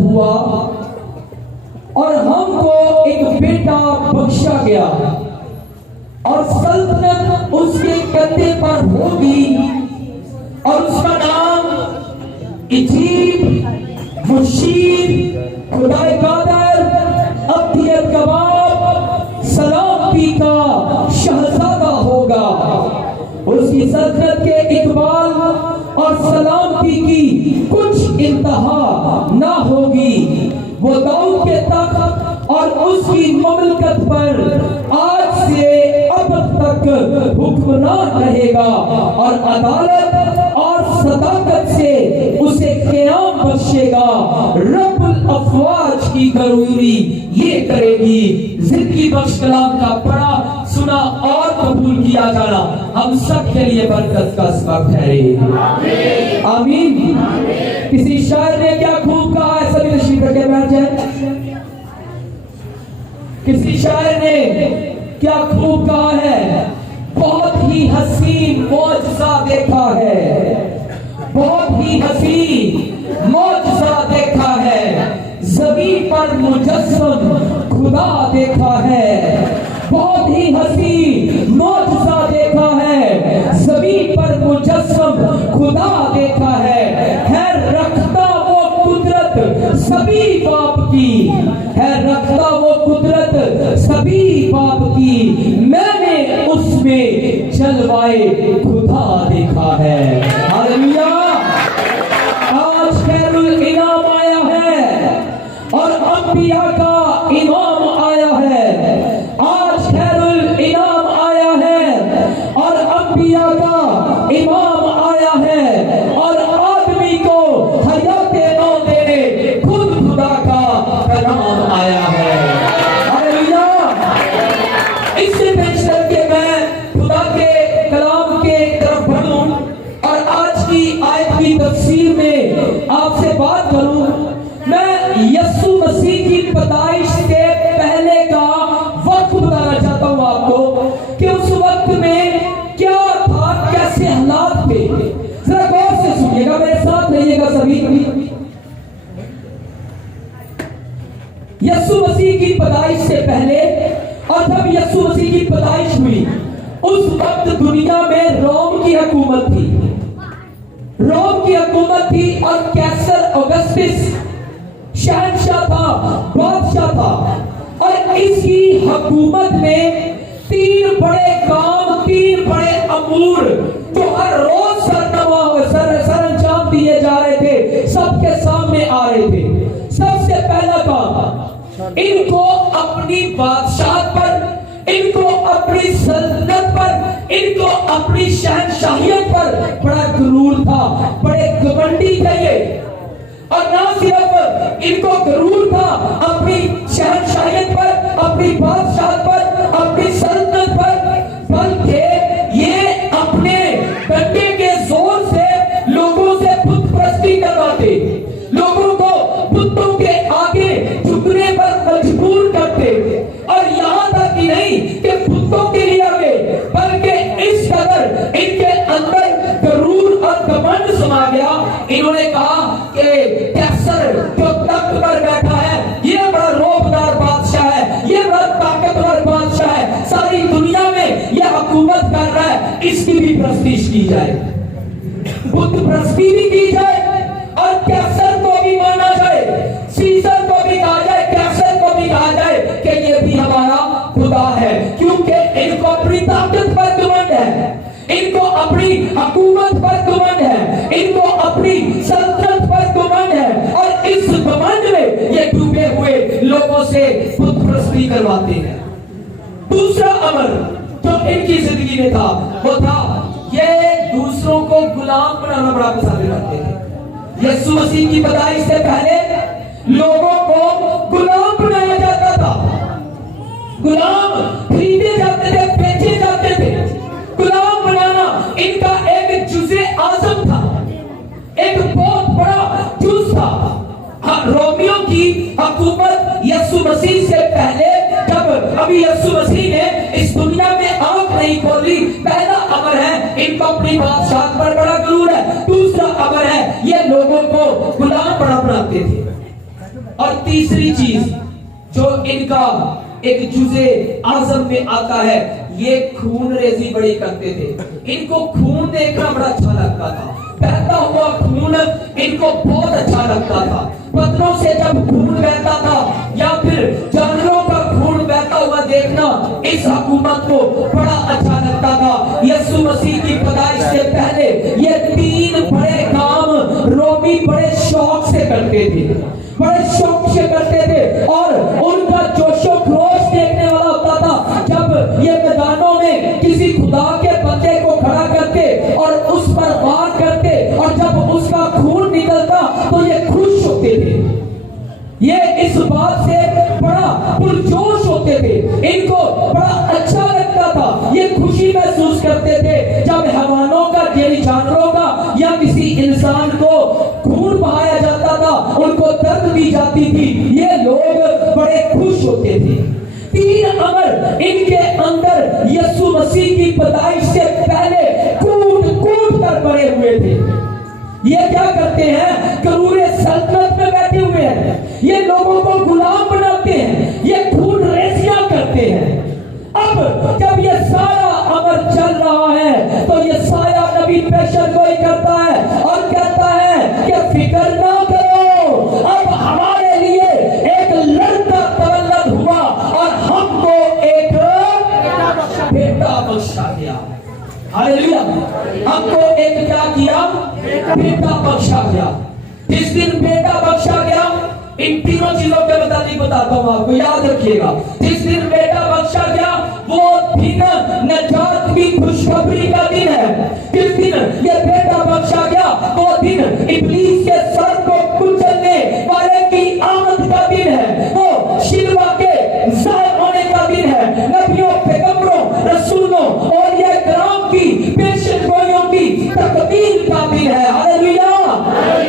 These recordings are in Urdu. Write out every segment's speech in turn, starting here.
ہوا اور ہم کو ایک بیٹا بخشا گیا اور سلطنت اس کے کندھے پر ہوگی اور اس کا نام عجیب، مشیر، خدائے قادر، عطیت کباب، سلامتی کا شہزادہ ہوگا۔ اس کی سلطنت کے اقبال اور سلامتی کی کچھ انتہا نہ ہوگی۔ وہ داؤد کے تخت اور اس کی مملکت پر آج سے اب تک حکمران رہے گا اور عدالت اور صداقت سے اسے قیام بخشے گا۔ رب الافواج کی ضروری یہ کرے گی۔ زندگی بخش کلام کا پڑھا، سنا اور قبول کیا جانا ہم سب کے لیے برکت کا سبب ٹھہرے۔ آمین۔ کسی شاعر نے کیا خوب کہا ہے، سبھی تشریف رکھ کے بیٹھ جائیں۔ کسی شاعر نے کیا خوب کہا ہے، بہت ہی حسین معجزہ دیکھا ہے، بہت ہی حسین معجزہ دیکھا ہے، زمین پر مجسم خدا دیکھا ہے، بہت ہی حسین معجزہ دیکھا ہے، زمین پر مجسم خدا دیکھا ہے۔ ہے رکھتا وہ قدرت سبھی باپ کی، ہے رکھتا وہ قدرت سبھی باپ کی، میں نے اس میں جلوائے خدا دیکھا ہے۔ ہاللیلویا۔ آج خیر الانعام آیا ہے اور انبیاء کا امام آیا ہے۔ آج خیر الانعام آیا ہے اور انبیاء کا امام آیا ہے اور آدمی کو حیات نو دینے خود خدا کا کلام آیا ہے۔ ہاللیلویا۔ اس سے پیش کر کے میں خدا کے کلام کے طرف بڑھوں اور آج کی آیت کی تفسیر میں آپ سے بات کروں۔ میں یسوع مسیح کی پیدائش سے پہلے کا وقت بتانا چاہتا ہوں آپ کو کہ اس وقت میں کیا تھا، کیسے حالات تھے۔ ذرا غور سے سنیے گا، میرے ساتھ رہیے گا سبھی۔ یسوع مسیح کی پیدائش سے پہلے اور جب یسوع مسیح کی پیدائش ہوئی اس وقت دنیا میں روم کی حکومت تھی، روم کی حکومت تھی اور کیسر اگسٹس شہنشاہ تھا، بادشاہ تھا، اور اس کی حکومت میں تین بڑے کام، تین بڑے امور جو ہر روز سر انجام دیے جا رہے تھے، سب کے سامنے آ رہے تھے۔ سب سے پہلا کام، ان کو اپنی بادشاہت پر، ان کو اپنی سلطنت پر، ان کو اپنی شہنشاہیت پر بڑا غرور تھا، بڑے گھمنڈی تھے یہ۔ اور نہ صرف ان کو غرور تھا اپنی شہنشاہیت پر، اپنی بادشاہت پر، اپنی سلطنت پر، بلکہ یہ اپنے ڈنڈے کے زور سے لوگوں سے بت پرستی کرواتے، لوگوں کو بتوں کے آگے جھکنے پر مجبور کرتے، اور یہاں تک ہی نہیں کہ بتوں کے لیے آگے، بلکہ اس قدر ان کے اندر غرور اور گھمنڈ سما گیا، انہوں نے کہا کہ کیسر جو تخت پر بیٹھا ہے یہ بڑا روبدار بادشاہ ہے، یہ بڑا طاقتور بادشاہ ہے، ساری دنیا میں یہ حکومت کر رہا ہے، اس کی بھی پرستش کی جائے، بت پرستی بھی کی جائے اور کیسر کو بھی مانا جائے، سیزر کو بھی کہا جائے، کیسر کو بھی کہا جائے کہ یہ بھی ہمارا خدا ہے، کیونکہ ان کو اپنی طاقت پر گھمنڈ ہے، ان کو اپنی حکومت پر گھمنڈ ہے، ان کو اپنی سلطنت پر گھمنڈ ہے، اور اس گھمنڈ میں یہ ڈوبے ہوئے لوگوں سے بت پرستی کرواتے ہیں۔ دوسرا امر جو ان کی زندگی میں تھا وہ تھا یہ دوسروں کو غلام بنانا بڑا پسند کرتے تھے۔ یسوع مسیح کی پیدائش سے پہلے لوگوں کو غلام بنایا جاتا تھا، غلام خریدے جاتے تھے، بیچے جاتے تھے۔ غلام بنانا ان کا ایک جزء اعظم تھا، ایک بہت بڑا جز تھا۔ رومیوں کی حکومت یسوع مسیح سے پہلے، جب ابھی یسوع مسیح نے اس دنیا میں آنکھ نہیں کھولی، پہلا امر ہے ان کو اپنی بادشاہت پر بڑا غرور ہے، دوسرا امر ہے یہ لوگوں کو غلام بنا بناتے تھے۔ اور تیسری چیز جو ان کا ایک جزء اعظم میں آتا ہے، یہ خون ریزی بڑی کرتے تھے. ان کو خون دیکھنا بڑا اچھا لگتا تھا. بہتا ہوا خون ان کو بہت اچھا لگتا تھا. پتھروں سے جب خون بہتا تھا یا پھر جانوروں کا خون بہتا ہوا دیکھنا اس حکومت کو بڑا اچھا لگتا تھا. یسوع مسیح کی پیدائش سے پہلے یہ 3 بڑے کام رومی بڑے شوق سے کرتے تھے، بڑے شوق سے کرتے تھے. اور ان کا جوش و خروش دیکھنے والا ہوتا تھا جب یہ میدانوں میں کسی خدا کے بندے کو کھڑا کرتے اور اس پر وار کرتے، اور جب اس کا خون نکلتا تو یہ خوش ہوتے تھے. یہ اس بات سے بڑا پرجوش ہوتے تھے. ان کو بڑا اچھا لگتا تھا. یہ خوشی محسوس کرتے تھے جب حیوانوں کا، یعنی جانوروں کا یا کسی انسان کو خون بہایا جاتا تھا، ان کو درد دی جاتی تھی. یہ لوگ بڑے خوش ہوتے تھے. 3 امر ان کے اندر یسوع مسیح کی پیدائش سے پہلے کوٹ کوٹ کر بڑے ہوئے تھے. یہ کیا کرتے ہیں؟ کرور سلطنت میں بیٹھے ہوئے ہیں. یہ لوگوں کو غلام بناتے ہیں. یہ خون ریزیاں کرتے ہیں. اب جب یہ سارا امر چل رہا ہے تو یہ سایہ نبی پیشن گوئی کرتا ہے اور کہتا ہے کہ فکر نہ کرو، اب ہمارے لیے ایک لڑکا تولد ہوا اور ہم کو ایک بیٹا بخشا گیا. ہاللیلویہ. ہم کو ایک کیا کیا؟ بیٹا بخشا گیا. جس دن بیٹا بخشا گیا، ان تینوں چیزوں کے متعلق بتاتا ہوں آپ کو، یاد رکھیے گا. جس دن بیٹا بخشا گیا وہ دن نجات کی خوشخبری کا دن ہے. جس دن یہ بیٹا بخشا گیا وہ دن ابلیس کے سر کو کچلنے والے کی آمد کا دن ہے. وہ شلوہ کے ظاہر ہونے کا دن ہے. نبیوں، پیغمبروں، رسولوں اور یہ کرام کی پیشن گوئیوں کی تکمیل کا دن ہے. ہاللیلویہ،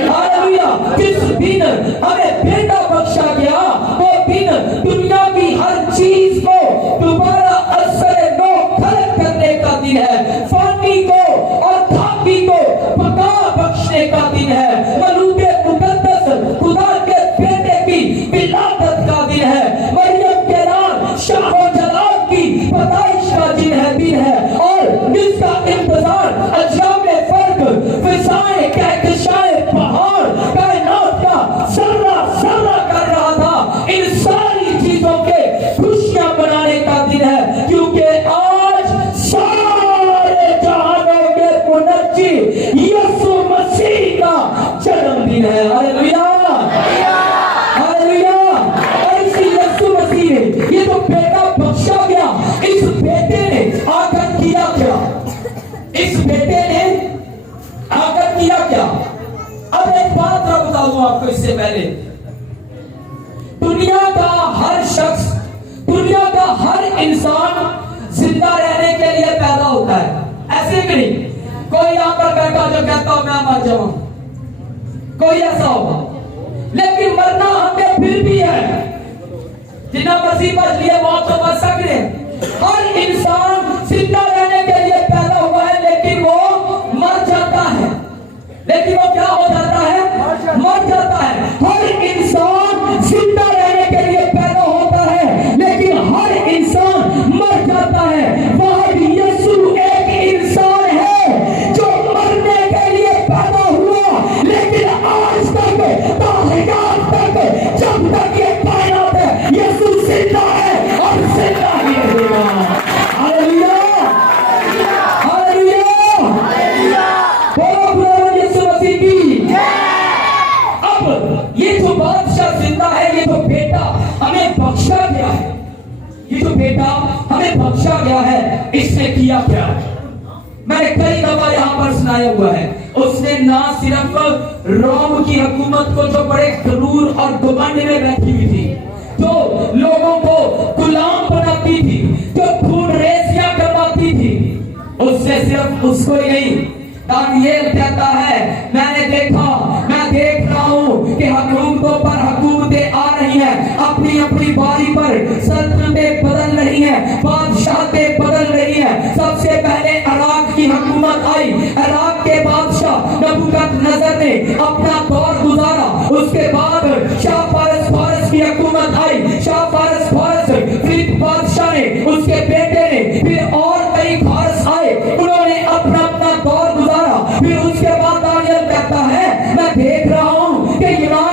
ہاللیلویہ. جس دن ہمیں بیٹا بخشا گیا وہ دن دنیا کی ہر چیز کو دوبارہ اثر نو خلق کرنے کا دن ہے. فانی کو اور دھاتی کو بقا بخشنے کا دن ہے. مولود مقدس خدا کے بیٹے کی ولادت کا دن ہے. مریم کے نام شاہ و جلال کی پیدائش کا دن ہے. اور جس کا انتظار اجرام فرق، فضائیں، کہکشائیں، پہاڑ، کائنات کا ذرہ ذرہ کر رہا تھا، ان ساری چیزوں کے خوشیاں منانے کا دن ہے. کیونکہ آج سارے جہانوں کے منجی یسوع مسیح کا جنم دن ہے. ہاللیلویہ، ہاللیلویہ. اور اسی یسوع مسیح نے یہ تو بیٹا بخشا گیا، اس بیٹے نے آ کر کیا کیا؟ اس بیٹے نے آ کر کیا کیا؟ اب ایک بات میں بتا دوں آپ کو اس سے پہلے. دنیا کا ہر شخص، دنیا کا ہر انسان زندہ رہنے کے لیے پیدا ہوتا ہے. ایسے کہ نہیں کوئی یہاں پر بیٹھا جو کہتا ہوں میں مر جاؤں، کوئی ایسا ہوگا. لیکن مرنا ہمیں پھر بھی ہے. جنہ مسیح بچ لیے موت تو بچ سکتے ہیں. ہر انسان زندہ رہنے کے لیے پیدا ہوا ہے لیکن وہ مر جاتا ہے. لیکن وہ کیا ہو جاتا ہے؟ مر جاتا ہے. ہر انسان زندہ رہنے کے لیے پیدا ہوتا ہے لیکن ہر انسان مر جاتا ہے. واحد یسوع ایک انسان ہے جو مرنے کے لیے پیدا ہوا لیکن آج تک تا حیات تک جب تک یہ کائنات ہے یسوع زندہ ہے اور زندہ ہی رہے گا. ہاللیلویہ، ہاللیلویہ. بولو خدا یسوع مسیح کی. اب یہ جو بادشاہ زندہ ہے، یہ جو بیٹا ہمیں بخشا گیا ہے، یہ جو بیٹا ہمیں بخشا گیا ہے، اس نے کیا کیا؟ میں نے کئی دفعہ یہاں پر سنایا ہوا ہے. اس نے نہ صرف روم کی حکومت کو جو بڑے غرور اور گھمنڈ میں بیٹھی ہوئی تھی، جو لوگوں کو غلام بناتی تھی، جو خون ریزیاں کرواتی تھی، اس سے صرف اس کو ہی نہیں. دانیل کہتا ہے میں نے دیکھا، میں دیکھ رہا ہوں کہ حکومتوں پر حکومتیں آ رہی ہیں، اپنی اپنی باری پر سلطنتیں بدل رہی ہیں، بادشاہتیں بدل رہی ہیں. سب سے پہلے عراق کی حکومت آئی. عراق کے بادشاہ نبوکدنضر نے اپنا دور گزارا. اس کے بعد شاہ پارس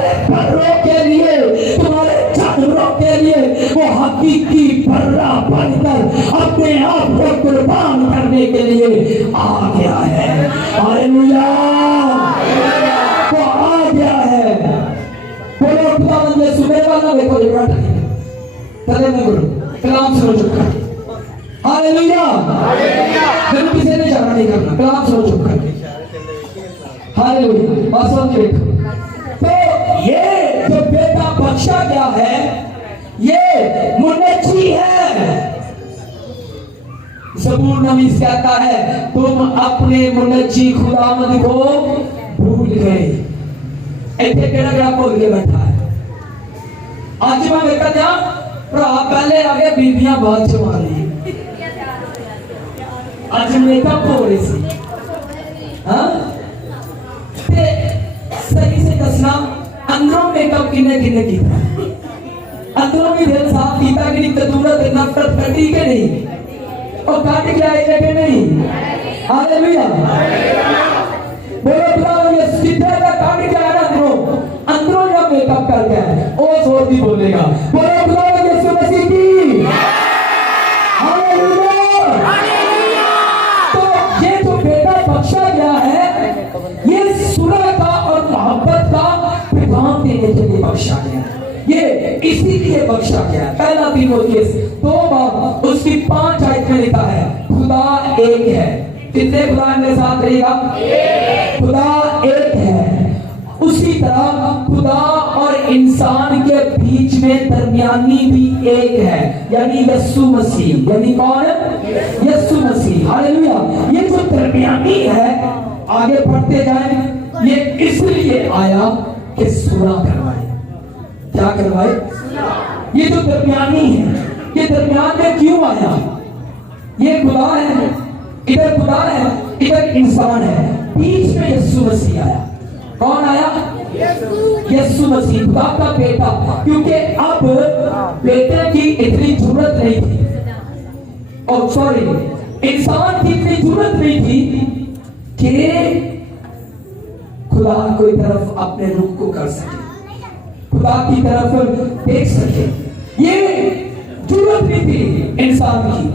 تمہارے پروں کے لیے، تمہارے جانوروں کے لیے وہ حقیقی برا بن کر اپنے آپ کو قربان کرنے کے لیے آ گیا ہے۔ ہاللیلویا، وہ آ گیا ہے۔ بولو خداوند یسوع، میرے والا دیکھو یہ بیٹھا ہے، تلے میں بولو کلام سنو چپ کر کے۔ ہاللیلویا، میں کسی نے جھگڑا نہیں کرنا، کلام سنو چپ کر کے۔ ہاللیلویا، بات سمجھ کے دیکھو۔ تو یہ جو بیٹا بخشا گیا ہے یہ منجی ہے۔ زبور نویس کہتا ہے تم اپنے منجی خداوند کو بھول گئے۔ ایتھے کیڑا کیڑا بھول کے بیٹھا ہے۔ آج میں دیکھا تھا بھرا پہلے آگے بیبیاں بعد چ مار رہی، آج میک اپ ہو رہی سی۔ ہاں صحیح سے دسنا اندروں میک اپ کنے کنے کیتا، اندروں بھی دل صاف کیتا کہ نہیں، کدورت نفرت کٹی کے نہیں، اور کٹ کے آئے کہ نہیں۔ ہاللیلویا، بولو خداوند یسوع کتنے کا کٹ کے آیا اندروں، اندروں جب میک اپ کر کے آئے او زور دی بولے گا، بولو خداوند یسوع مسیح کی ہاللیلویا۔ تو یہ جو بیٹا بخشا گیا ہے یہ صلح کا اور محبت کا پیغام دینے کے لیے بخشا گیا ہے، یہ اسی لیے بخشا گیا ہے۔ پہلا تیموتھیوس 2 اس کی 5 آیت میں لکھا ہے خدا ایک ہے۔ کتنے خدا میرے ساتھ رہے گا؟ خدا ایک ہے۔ اسی طرح خدا اور انسان کے بیچ میں درمیانی بھی ایک ہے، یعنی یسوع مسیح۔ یعنی کون؟ یسوع مسیح۔ ہاللیلویا، یہ جو درمیانی ہے آگے پڑھتے جائیں، یہ اس لیے آیا کہ صلح کروائے۔ کیا کروائے؟ یہ جو درمیانی ہے یہ درمیان میں کیوں آیا؟ یہ خدا ہے، ادھر خدا ہے ادھر انسان ہے، بیچ میں یسوع مسیح آیا۔ کون آیا؟ یسوع مسیح، خدا کا بیٹا۔ کیونکہ اب بیٹے کی اتنی ضرورت نہیں تھی، اور سوری انسان کی اتنی ضرورت نہیں تھی کہ خدا کوئی طرف اپنے رخ کو کر سکے، خدا کی طرف دیکھ سکے، یہ ضرورت نہیں تھی انسان کی۔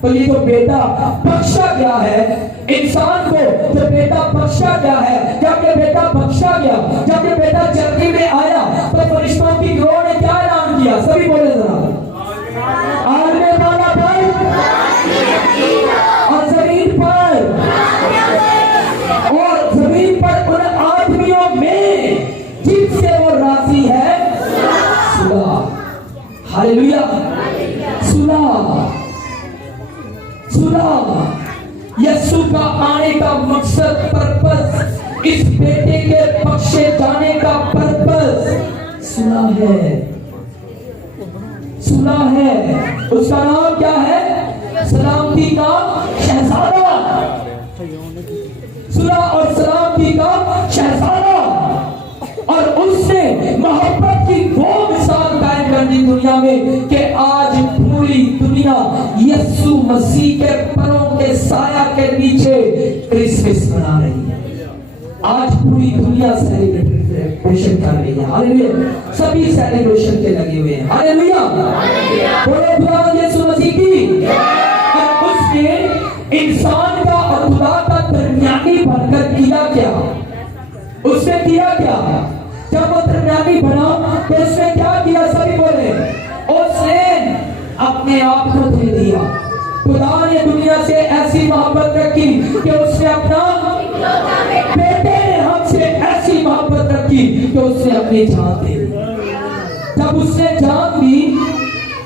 تو یہ جو بیٹا بخشا گیا ہے انسان کو، جو بیٹا بخشا گیا ہے، جب یہ بیٹا بخشا گیا، جب یہ بیٹا چرکی میں آیا تو فرشتوں کی گروہ نے کیا اعلان کیا؟ سبھی بولے ذرا، آنے والا پر اور زمین پر، اور زمین پر ان آدمیوں میں جن سے وہ راضی ہے صلح۔ ہاللیلویا، صلح۔ صلح یسوع کا آنے کا مقصد، پرپس، اس بیٹے کے بخشے جانے کا پرپس صلح ہے، صلح ہے۔ اس کا نام کیا ہے؟ سلامتی کا شہزادہ، صلح اور سلامتی کا شہزادہ۔ اور اس نے محبت کی وہ مثال قائم کر دی دنیا میں کہ آج پوری دنیا یسوع مسیح کے پروں کے سایہ کے نیچے کرسمس منا رہی ہے۔ آج پوری دنیا سیلیبریشن کر رہی ہے۔ ہاللیلویا، سبھی سیلیبریشن کے لگے ہوئے ہیں۔ ہاللیلویا، بولو خداوند یسوع مسیح کی۔ اور اس نے انسان کا اور خدا کا درمیانی بن کر کیا کیا؟ اس نے کیا کیا؟ جب وہ درمیانی بنا تو اس نے کیا کیا؟ سبھی بولے، اس نے اپنے آپ کو دے دیا۔ خدا نے دنیا سے ایسی محبت رکھی کہ اس نے اپنا بیٹے نے ہم سے ایسی محبت رکھی کہ اس نے اپنی جان دے دی۔ جب اس نے جان دی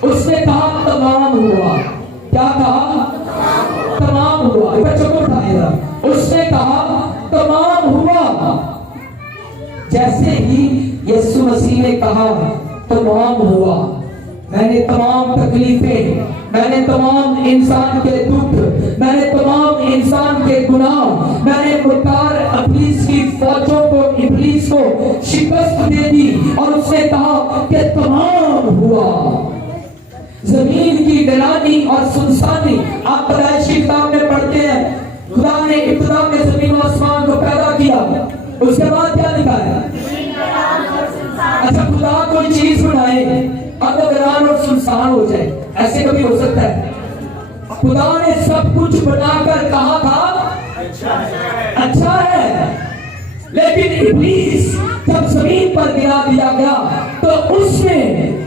اس نے کہا تمام ہوا۔ کیا کہا؟ تمام ہوا۔ بچوں کو اٹھائے گا، اس نے کہا تمام ہوا۔ جیسے ہی یسوع مسیح نے کہا تمام ہوا، میں نے تمام تکلیفیں، میں نے تمام انسان کے دکھ، میں نے تمام انسان کے گناہ، میں نے مکار ابلیس کی فوجوں کو، ابلیس کو شکست دے دی، اور اس نے کہا کہ تمام ہوا۔ زمین کی ویرانی اور سنسانی، آپ پیدائش کی کتاب میں پڑھتے ہیں خدا نے ابتدا میں زمین و آسمان کو پیدا کیا، اس کے بعد کیا لکھا ہے؟ کوئی چیز بنائے اب ویران اور سنسان ہو جائے، ایسے کبھی ہو سکتا ہے؟ خدا نے سب کچھ بنا کر کہا تھا اچھا ہے، لیکن ابلیس جب زمین پر گرا دیا گیا تو اس میں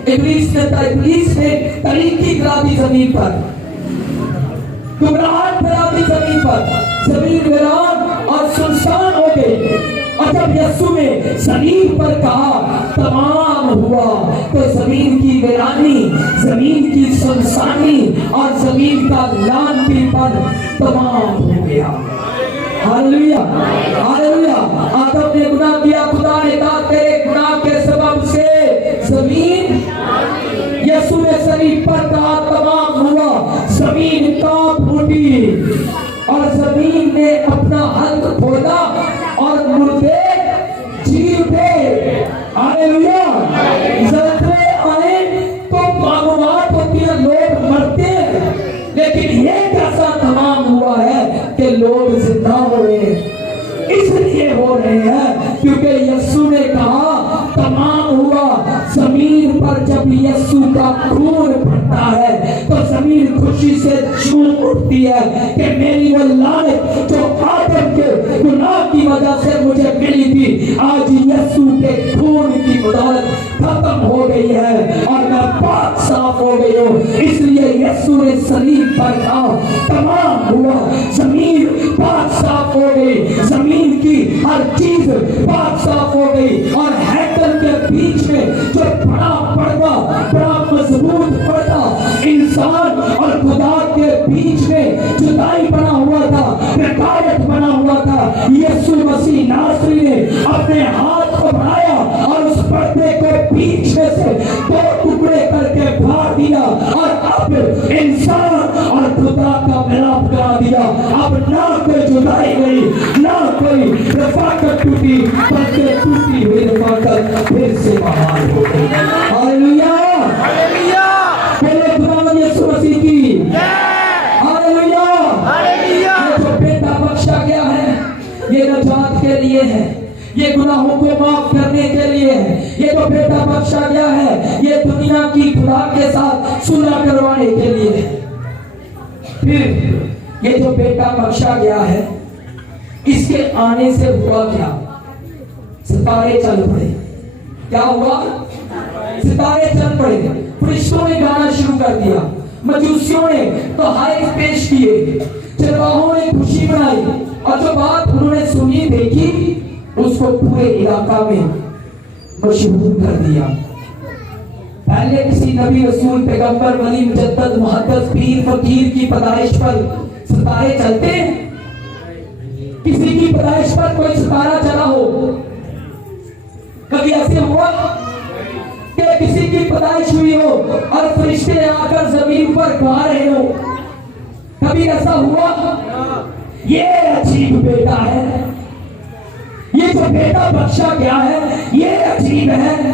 ابلیس نے تاریکی گرا دی زمین پر، گمراہٹ پھیلا دی زمین پر، زمین ویران اور سنسان ہو گئی۔ اور جب یسوع نے صلیب پر کہا تمام ہوا تو زمین کی ویرانی، زمین کی سنسانی اور زمین کا لعنتی پن تمام ہو گیا۔ Hallelujah hallelujah. آدم نے گناہ کیا، خدا نے کہا تیرے گناہ کے سبب سے زمین، یسوع نے صلیب پر کہا تمام ہوا، زمین کانپ اٹھی اور زمین نے اپنا حلق کھولا اور مردے جی اٹھے۔ ہاللویا۔ زلزلے آئے تو معلومات ہوتی ہیں، لوگ مرتے ہیں، لیکن یہ کیسا تمام ہوا ہے کہ لوگ زندہ ہو رہے ہیں؟ اس لیے ہو رہے ہیں کیونکہ یسوع نے کہا تمام ہوا۔ زمین پر جب یسوع کا خون پڑتا ہے تو زمین خوشی سے جھوم اٹھتی ہے کہ میری وہ لعنت جو آدم کے گناہ کی وجہ سے مجھے ملی تھی، آج یسوع کے خون کی بدولت ختم ہو گئی ہے اور میں پاک صاف ہو گئی ہوں۔ اس لیے یسوع نے صلیب پر کہا تمام ہوا، زمین پاک صاف ہو گئی، زمین کی ہر چیز پاک صاف ہو گئی، اور ہیکل کے بیچ میں جو بڑا پردہ، بڑا مضبوط پردہ انسان اور خدا کے بیچ میں جدائی بنا ہوا تھا، رکاوٹ بنا ہوا تھا، یسوع مسیح ناصری نے اپنے ہاتھ کو بڑھایا اور اس پردے کو پیچھے سے دو ٹکڑے کر کے پھاڑ دیا اور اب انسان اور خدا کا ملاپ کرا دیا۔ اب نہ کوئی جدائی گئی، نہ کوئی رفاقت ٹوٹی، بلکہ ٹوٹی ہوئی رفاقت پھر سے بحال ہو گئی۔ Hallelujah hallelujah. بولے خدا یسوع مسیح کی ہاللویا ہاللویا۔ یہ جو بیٹا بخشا گیا ہے یہ نجات کے لیے ہے، یہ گناہوں کو معاف کرنے کے لیے ہے، یہ جو بیٹا بخشا گیا ہے یہ دنیا کی خدا کے ساتھ صلح کروانے کے لیے ہے۔ پھر یہ جو بیٹا بخشا گیا ہے اس کے آنے سے ہوا کیا؟ ستارے چل پڑے۔ کیا ہوا؟ ستارے چل پڑے، فرشتوں نے گانا شروع کر دیا، مجوسیوں نے تحائف پیش کیے، چرواہوں نے خوشی منائی، اور جو بات انہوں نے سنی دیکھی اس کو پورے علاقہ میں مشہور کر دیا۔ پہلے کسی نبی، رسول، پیغمبر، ولی، مجدد، محدث، پیر، فقیر کی پیدائش پر ستارے چلتے ہیں؟ کسی کی پیدائش پر کوئی ستارہ چلا ہو؟ کبھی ایسے ہوا کہ کسی کی پیدائش ہوئی ہو اور فرشتے آ کر زمین پر گا رہے ہو؟ کبھی ایسا ہوا؟ یہ عجیب بیٹا ہے، یہ جو بیٹا بخشا گیا ہے یہ عجیب ہے۔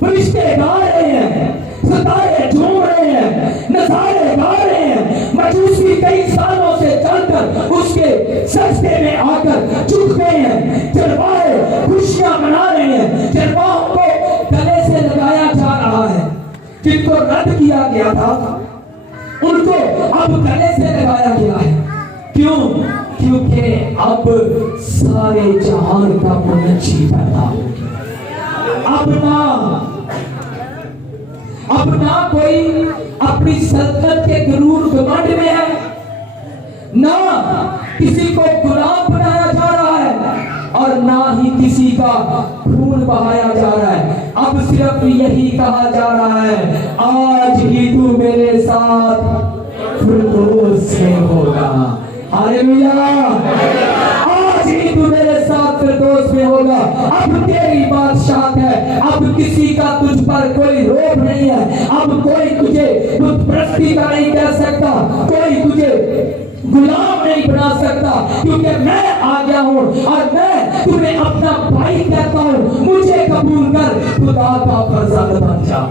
فرشتے گا رہے ہیں، ستارے جھوم رہے ہیں، نظارے گا رہے ہیں، مجوسی کئی سالوں سے چل کر اس کے سجدے میں آ کر جھک گئے ہیں، چرواہے خوشیاں منا رہے ہیں، چرواہوں کو گلے سے لگایا جا رہا ہے، جن کو رد کیا گیا تھا ان کو اب گلے سے لگایا گیا ہے۔ کیوں؟ کیونکہ اب سارے جہان کا منجی پیدا ہو گیا۔ اب نہ کوئی اپنی سلطنت کے غرور گھمنڈ میں ہے، نہ کسی کو غلام بنایا جا رہا ہے، اور نہ ہی کسی کا خون بہایا جا رہا ہے۔ اب صرف یہی کہا جا رہا ہے آج ہی تو میرے ساتھ فردوس میں ہوگا۔ ہاللویا۔ آج ہی تو میرے ساتھ فردوس میں ہوگا۔ اب تیری بادشاہت ہے، اب کسی کا تجھ پر کوئی روک نہیں ہے، اب کوئی تجھے بت پرستی کا نہیں کہہ سکتا، کوئی تجھے غلام نہیں بنا سکتا، کیونکہ میں آ گیا ہوں اور میں تمہیں اپنا بھائی کہتا ہوں، مجھے قبول کر، خدا کا فرزند بن جا۔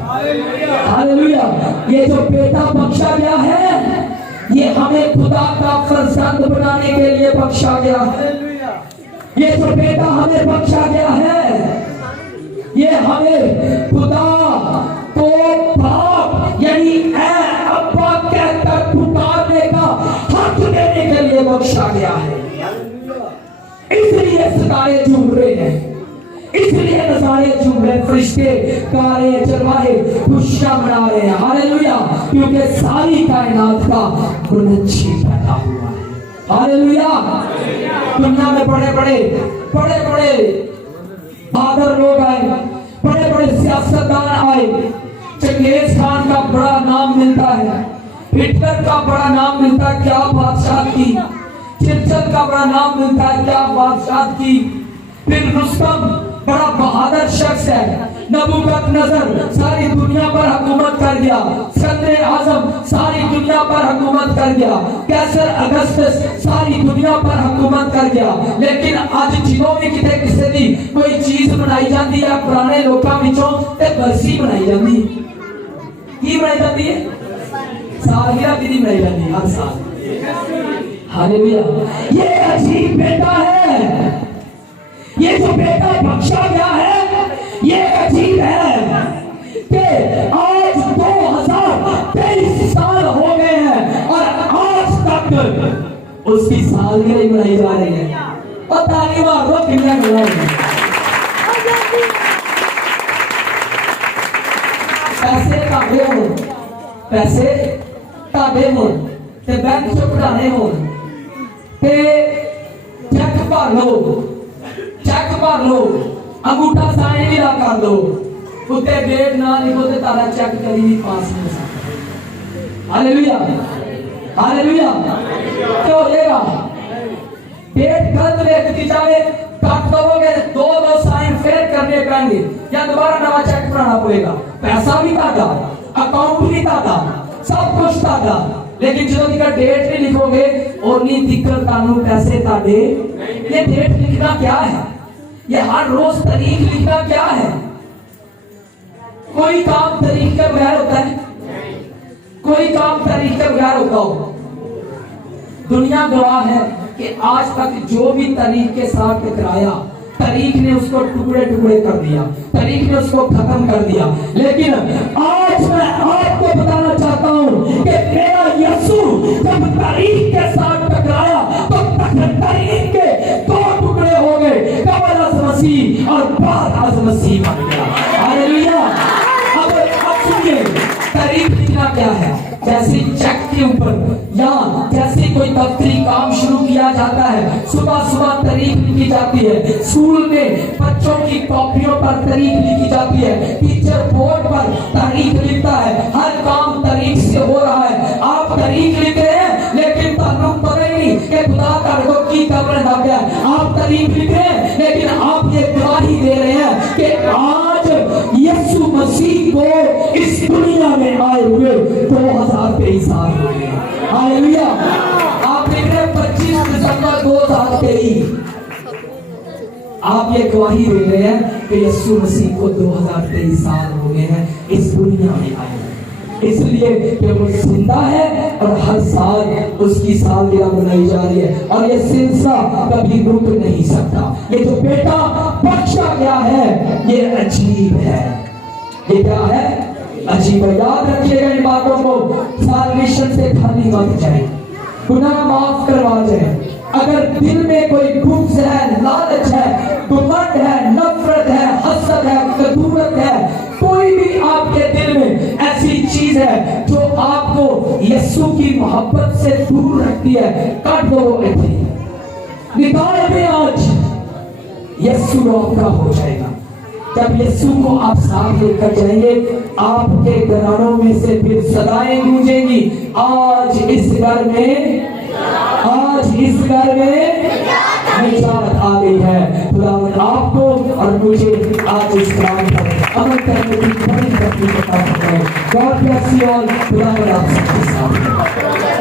ہاللویا۔ یہ جو بیٹا بخشا گیا ہے یہ ہمیں خدا کا فرزند بنانے کے لیے بخشا گیا ہے۔ یہ جو بیٹا ہمیں بخشا گیا ہے یہ ہمیں خدا کو باپ یعنی اے ابا کہہ کر پکارنے کا حق دینے کے لیے بخشا گیا ہے. اس لیے ستارے جھوم رہے ہیں, اس لیے نظارے جھوم رہے, فرشتے کارے چرواہے خوشیاں منا رہے ہیں. ہاللویا, کیونکہ ساری کائنات کا منجی پیدا ہوا ہے. ہاللویا. دنیا میں بڑے بڑے بہادر لوگ آئے, بڑے بڑے سیاستدان آئے. چنگیز خان کا بڑا نام ملتا ہے, ہٹلر کا بڑا نام ملتا ہے, کیا بادشاہ کی. چرچل کا بڑا نام ملتا ہے, کیا بادشاہ کی. پھر رستم بڑا بہادر شخص ہے. نبوکت نظر ساری دنیا پر حکومت کر گیا. صدر اعظم ساری دنیا پر حکومت کر گیا. کیسر اگسطس ساری دنیا پر حکومت کر گیا. لیکن آج جنوں میں کتے کسے دی کوئی چیز بنائی جاتی ہے پرانے لوکاں وچوں تے برسی بنائی جاتی ہے. کی بنائی جاتی ہے؟ سالگرہ کی بنائی جاتی ہے ہر سال. ہاللویا. یہ عجیب بیٹا ہے, یہ جو بیٹا بخشا گیا ہے یہ عجیب ہے کہ آج 2023 سال ہو گئے ہیں اور آج تک اس کی سالگرہ منائی جا رہی ہے. اور تعلیمات وہ کتنا ملا ہے. پیسے تاڑے ہو, پیسے تاڑے ہو تے بینک چو کٹانے ہو تے چیک بھر لو, چیک بھر لو, انگوٹھا سائن بھی نہ کر دو, اتنے ڈیٹ نہ لکھو تے تارا چیک کری نہیں پاس ہو سکتا. Hallelujah, hallelujah. کیا ہو جائے گا؟ ڈیٹ غلط لکھ دی جائے, کٹ دو گے, دو سائن پھر کرنے پڑیں گے یا دوبارہ نیا چیک بنانا پڑے گا. پیسہ بھی تاڑا, اکاؤنٹ بھی تاڑا, سب کچھ تاڑا, لیکن جو دیکھا ڈیٹ نہیں لکھو گے اور نہیں دکھر قانون پیسے تاڑے. یہ ڈیٹ لکھنا کیا ہے؟ یہ ہر روز تاریخ لکھنا کیا ہے؟ کوئی کام تاریخ کے بغیر ہوتا ہے؟ کوئی کام تاریخ کے بغیر ہوتا ہو؟ دنیا گواہ ہے کہ آج تک جو بھی تاریخ کے ساتھ ٹکرایا تاریخ نے اس کو ٹکڑے ٹکڑے کر دیا, تاریخ نے اس کو ختم کر دیا. لیکن آج میں آپ کو بتانا چاہتا ہوں کہ میرا یسوع جب تاریخ کے ساتھ ٹکرایا تو تاریخ کے دو ٹکڑے ہو گئے, قبل از مسیح اور بعد از مسیح بن گیا. ہاللویا. اب سنیے, تاریخ لکھنا کیا ہے؟ جیسے چیک کے اوپر یا جیسے کوئی دفتری کام شروع کیا جاتا ہے, صبح صبح تاریخ لکھی جاتی ہے. اسکول میں بچوں کی کاپیوں پر تاریخ لکھی جاتی ہے, ٹیچر بورڈ پر تاریخ لکھتا ہے. ہر کام تاریخ سے ہو رہا ہے. آپ تاریخ لکھ رہے ہیں لیکن تعلق پتہ ہی نہیں کہ خدا کا رکھو کی قبر نہ گیا. آپ تاریخ لکھ رہے ہیں لیکن آپ یہ گواہی دے رہے ہیں کہ آج یسوع مسیح کو اس دنیا میں آئے ہوئے 2023 سال ہو گئے. ہاللویا. آپ لکھ رہے ہیں 25 دسمبر 2023. آپ یہ گواہی دے رہے ہیں کہ یسوع مسیح کو 2023 سال ہو گئے ہیں اس دنیا میں آئے, اس لیے کہ وہ زندہ ہے اور ہر سال اس کی سالگرہ منائی جا رہی ہے اور یہ سلسلہ کبھی رک نہیں سکتا. یہ جو بیٹا بخشا گیا ہے یہ عجیب ہے. یہ کیا ہے؟ عجیب ہے. یاد رکھیے گا ان باتوں کو, سالویشن سے خالی مت جائیں, گناہ معاف کروا جائیں. اگر دل میں کوئی بغض ہے, لالچ ہے, گمنڈ ہے, نفرت ہے, حسد ہے, کدورت ہے, کوئی بھی آپ کے دل میں ایسی چیز ہے جو آپ کو یسوع کی محبت سے دور رکھتی ہے, کاٹ دو وہ ایتھے, نکال دیں آج. یسوع آپ کا ہو جائے گا. جب یسوع کو آپ ساتھ لے کر جائیں گے آپ کے گھرانوں میں سے پھر صدائیں گونجیں گی, آج اس گھر میں, آج اس گھر میں نجات آ گئی ہے. خداوند آپ کو اور مجھے آج اس کلام پر عمل کرنے کی بڑی توفیق عطا فرمائے. God bless you all. خداوند آپ سب کے ساتھ.